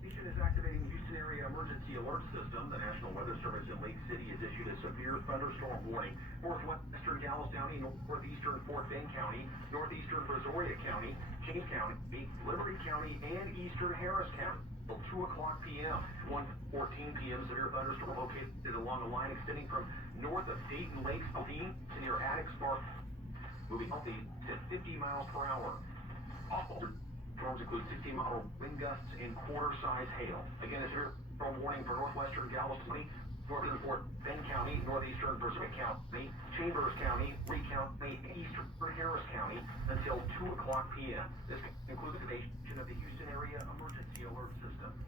Station is activating the Houston Area Emergency Alert System. The National Weather Service in Lake City has issued a severe thunderstorm warning. Northwestern Dallas County, northeastern Fort Bend County, northeastern Brazoria County, James County, Liberty County, and eastern Harris County. Till 2 o'clock p.m. 1:14 p.m. severe thunderstorm located along a line extending from north of Dayton Lakes to near Attic Spark, moving healthy to 50 miles per hour. Awful. Storms include 60-mile wind gusts and quarter-size hail. Again, a severe storm warning for northwestern Dallas County, northern Fort Bend County, northeastern Brazoria County, Chambers County, Lee County, and eastern Harris County until 2 o'clock p.m. This concludes the activation of the Houston Area Emergency Alert System.